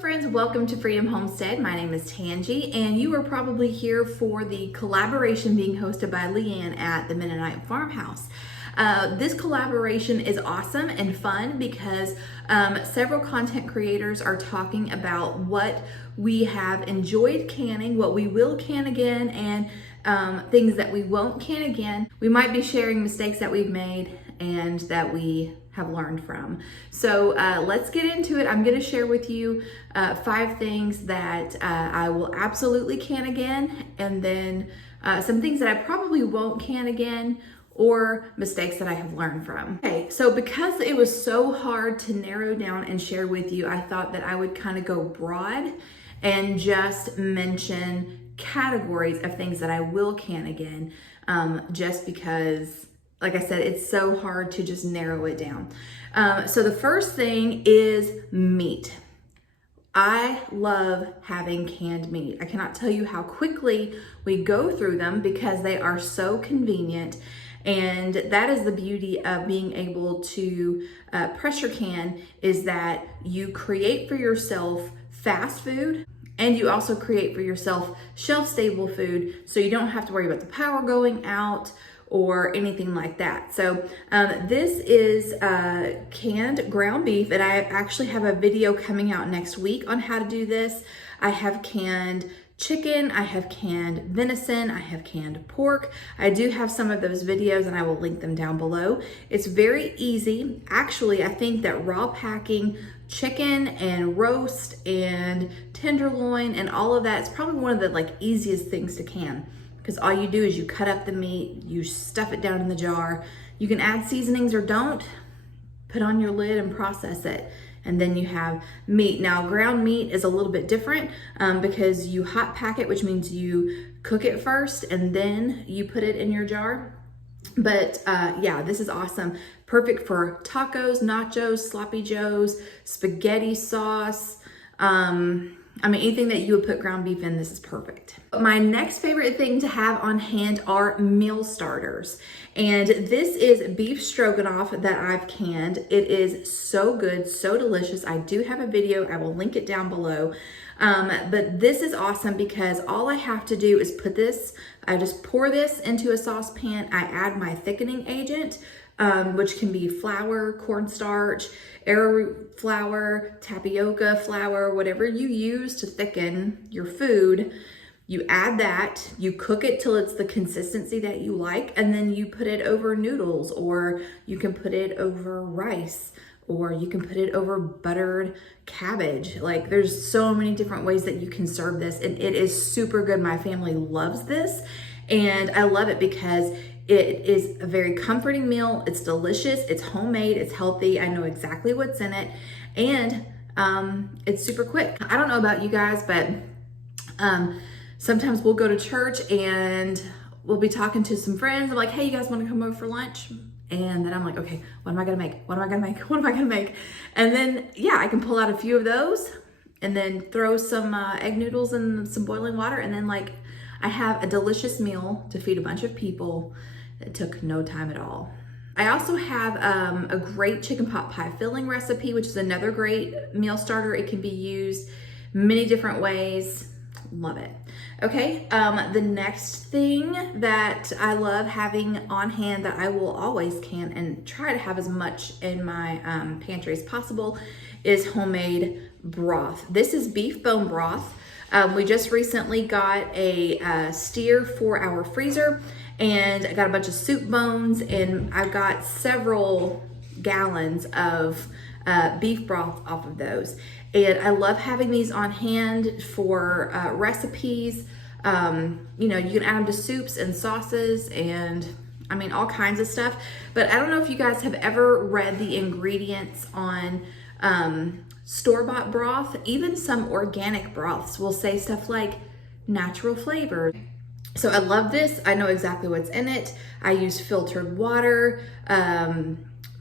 friends, welcome to Freedom Homestead. My name is Tangi, and you are probably here for the collaboration being hosted by Leanne at the Mennonite Farmhouse. This collaboration is awesome and fun because several content creators are talking about what we have enjoyed canning, what we will can again, and things that we won't can again. We might be sharing mistakes that we've made and that we have learned from. So let's get into it. I'm going to share with you 5 things that I will absolutely can again, and then some things that I probably won't can again, or mistakes that I have learned from. Okay, so because it was so hard to narrow down and share with you, I thought that I would kind of go broad and just mention categories of things that I will can again, just because, like I said, it's so hard to just narrow it down. So the first thing is meat. I love having canned meat. I cannot tell you how quickly we go through them because they are so convenient. And that is the beauty of being able to pressure can, is that you create for yourself fast food, and you also create for yourself shelf-stable food, so you don't have to worry about the power going out or anything like that. So this is canned ground beef, and I actually have a video coming out next week on how to do this. I have canned chicken, I have canned venison, I have canned pork. I do have some of those videos and I will link them down below. It's very easy. Actually, I think that raw packing chicken and roast and tenderloin and all of that is probably one of the easiest things to can, because all you do is you cut up the meat, you stuff it down in the jar. You can add seasonings or don't, put on your lid and process it. And then you have meat. Now, ground meat is a little bit different because you hot pack it, which means you cook it first and then you put it in your jar. But yeah, this is awesome. Perfect for tacos, nachos, sloppy joes, spaghetti sauce. I mean, anything that you would put ground beef in, this is perfect. My next favorite thing to have on hand are meal starters. And this is beef stroganoff that I've canned. It is so good, so delicious. I do have a video, I will link it down below. But this is awesome because all I have to do is I just pour this into a saucepan. I add my thickening agent, which can be flour, cornstarch, arrowroot flour, tapioca flour, whatever you use to thicken your food. You add that, you cook it till it's the consistency that you like, and then you put it over noodles, or you can put it over rice, or you can put it over buttered cabbage. There's so many different ways that you can serve this, and it is super good. My family loves this, and I love it because it is a very comforting meal. It's delicious, it's homemade, it's healthy. I know exactly what's in it, and it's super quick. I don't know about you guys, but sometimes we'll go to church and we'll be talking to some friends. I'm like, hey, you guys want to come over for lunch? And then I'm like, okay, what am I gonna make? What am I gonna make? What am I gonna make? And then, yeah, I can pull out a few of those and then throw some egg noodles in some boiling water. And then I have a delicious meal to feed a bunch of people. It took no time at all. I also have a great chicken pot pie filling recipe, which is another great meal starter. It can be used many different ways. Love it. Okay, the next thing that I love having on hand that I will always can and try to have as much in my pantry as possible is homemade broth. This is beef bone broth. We just recently got a steer for our freezer, and I got a bunch of soup bones, and I've got several gallons of beef broth off of those. And I love having these on hand for recipes. You know, you can add them to soups and sauces and I mean all kinds of stuff. But I don't know if you guys have ever read the ingredients on store-bought broth. Even some organic broths will say stuff like natural flavor. So I love this. I know exactly what's in it. I use filtered water,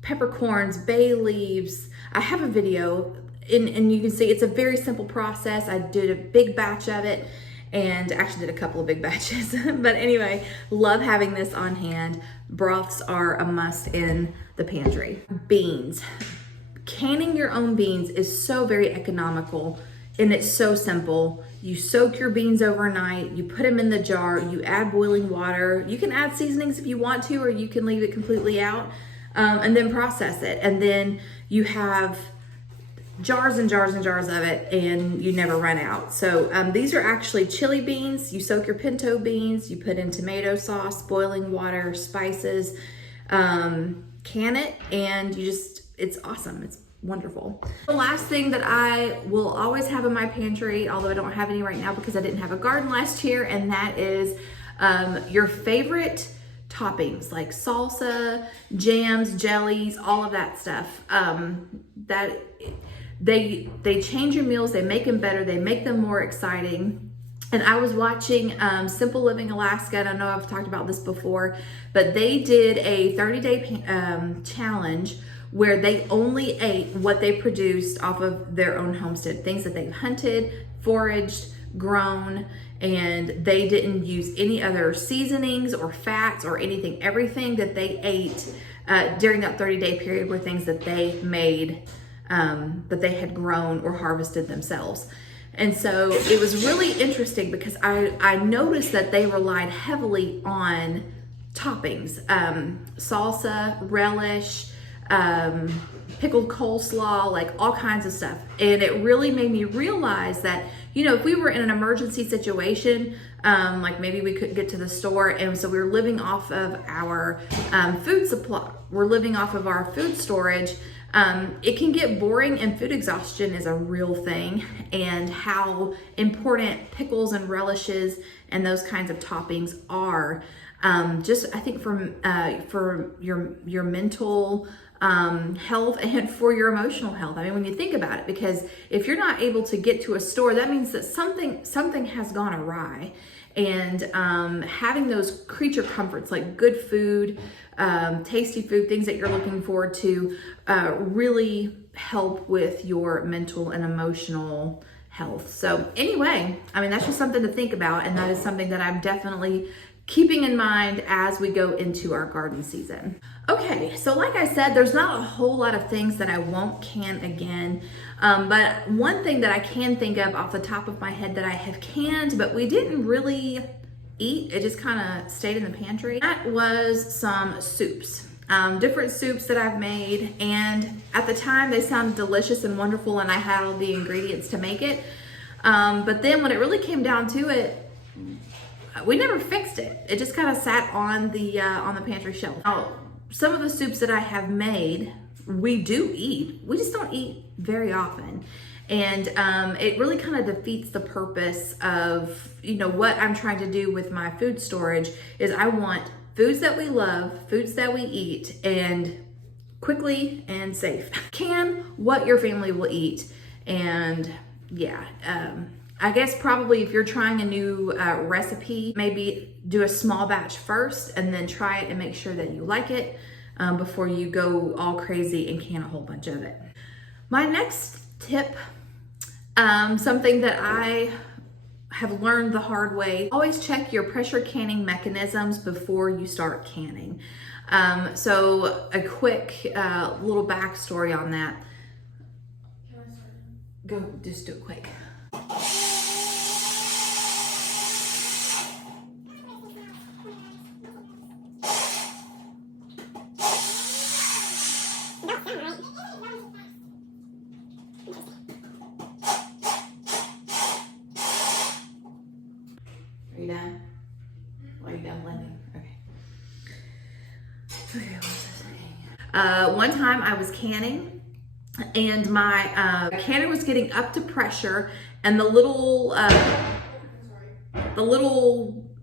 peppercorns, bay leaves. I have a video and you can see it's a very simple process. I did a big batch of it and actually did a couple of big batches. But anyway, love having this on hand. Broths are a must in the pantry. Beans. Canning your own beans is so very economical And it's so simple. You soak your beans overnight, you put them in the jar, you add boiling water. You can add seasonings if you want to, or you can leave it completely out, and then process it. And then you have jars and jars and jars of it, and you never run out. So these are actually chili beans. You soak your pinto beans, you put in tomato sauce, boiling water, spices, can it, and it's awesome. It's wonderful. The last thing that I will always have in my pantry, although I don't have any right now because I didn't have a garden last year, and that is your favorite toppings like salsa, jams, jellies, all of that stuff. That they change your meals, they make them better, they make them more exciting. And I was watching Simple Living Alaska, and I know I've talked about this before, but they did a 30-day challenge where they only ate what they produced off of their own homestead, things that they've hunted, foraged, grown, and they didn't use any other seasonings or fats or anything. Everything that they ate during that 30-day period were things that they made, that they had grown or harvested themselves. And so it was really interesting because I noticed that they relied heavily on toppings, salsa, relish, pickled coleslaw, like all kinds of stuff. And it really made me realize that, you know, if we were in an emergency situation, like maybe we couldn't get to the store, and so we were living off of our food supply, we're living off of our food storage, it can get boring, and food exhaustion is a real thing, and how important pickles and relishes and those kinds of toppings are. Just I think for your mental health and for your emotional health. I mean, when you think about it, because if you're not able to get to a store, that means that something has gone awry. And having those creature comforts like good food, tasty food, things that you're looking forward to, really help with your mental and emotional health. So anyway, I mean, that's just something to think about, and that is something that I'm definitely keeping in mind as we go into our garden season. Okay, so like I said, there's not a whole lot of things that I won't can again, but one thing that I can think of off the top of my head that I have canned, but we didn't really eat, it just kind of stayed in the pantry, that was some soups. Different soups that I've made, and at the time they sounded delicious and wonderful, and I had all the ingredients to make it, but then when it really came down to it, we never fixed it. It just kind of sat on the pantry shelf. Now, some of the soups that I have made, we do eat. We just don't eat very often. And it really kind of defeats the purpose of, you know, what I'm trying to do with my food storage is I want foods that we love, foods that we eat, and quickly and safe. Can what your family will eat. And yeah, I guess probably if you're trying a new recipe, maybe do a small batch first and then try it and make sure that you like it before you go all crazy and can a whole bunch of it. My next tip, something that I have learned the hard way, always check your pressure canning mechanisms before you start canning. So a quick little backstory on that. Go, just do it quick. Are you done? Are you done blending? Okay. Okay, what was I saying? One time I was canning, and my canner was getting up to pressure, and the little, I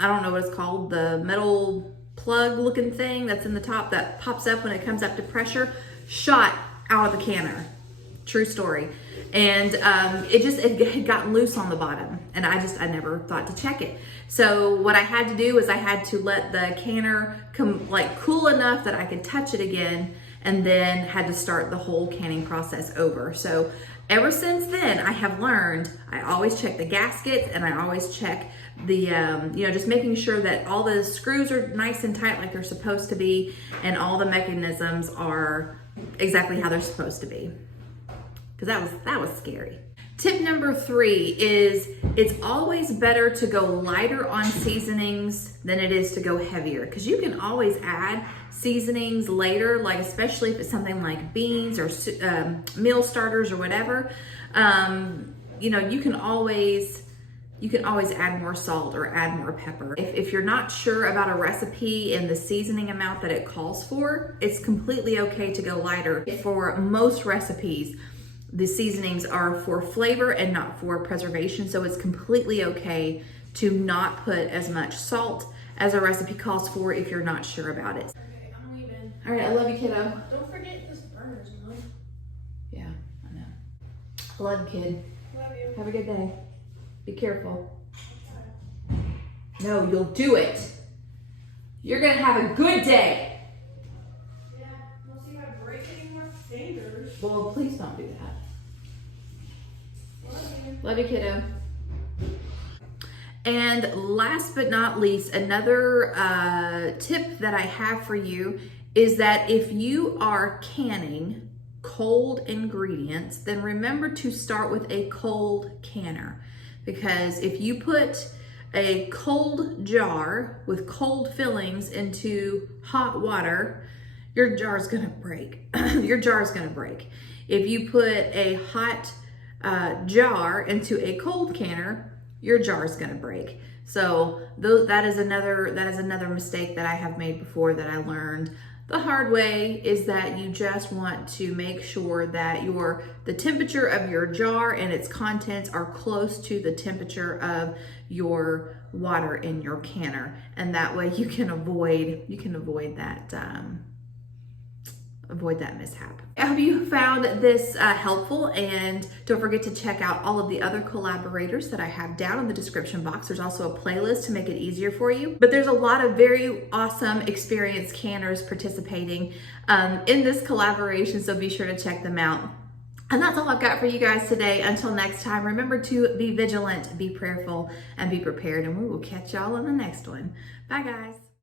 don't know what it's called, the metal plug looking thing that's in the top that pops up when it comes up to pressure, shot out of the canner. True story. And it had gotten loose on the bottom, and I never thought to check it. So what I had to do is I had to let the canner cool enough that I could touch it again, and then had to start the whole canning process over. So ever since then, I have learned, I always check the gaskets, and I always check the, just making sure that all the screws are nice and tight like they're supposed to be, and all the mechanisms are exactly how they're supposed to be. Because that was scary. Tip number 3 is it's always better to go lighter on seasonings than it is to go heavier, because you can always add seasonings later, like especially if it's something like beans or meal starters or whatever. You know, you can always add more salt or add more pepper. If you're not sure about a recipe and the seasoning amount that it calls for, it's completely okay to go lighter. For most recipes, the seasonings are for flavor and not for preservation, so it's completely okay to not put as much salt as a recipe calls for if you're not sure about it. Okay, I'm leaving. All right, I love you, kiddo. Don't forget this burners, Mom. Yeah, I know. I love you, kid. Love you. Have a good day. Be careful. No, you'll do it. You're gonna have a good day. Yeah, we'll see if I break any more fingers. Well, please don't do that. Love you. Love you, kiddo. And last but not least, another tip that I have for you is that if you are canning cold ingredients, then remember to start with a cold canner. Because if you put a cold jar with cold fillings into hot water, your jar's gonna break. Your jar's gonna break. If you put a hot jar into a cold canner, your jar's gonna break. So that is another mistake that I have made before that I learned the hard way, is that you just want to make sure that the temperature of your jar and its contents are close to the temperature of your water in your canner, and that way you can avoid that mishap. I hope you found this helpful, and don't forget to check out all of the other collaborators that I have down in the description box. There's also a playlist to make it easier for you, but there's a lot of very awesome experienced canners participating in this collaboration, so be sure to check them out. And that's all I've got for you guys today. Until next time, remember to be vigilant, be prayerful, and be prepared, and we will catch y'all in the next one. Bye, guys.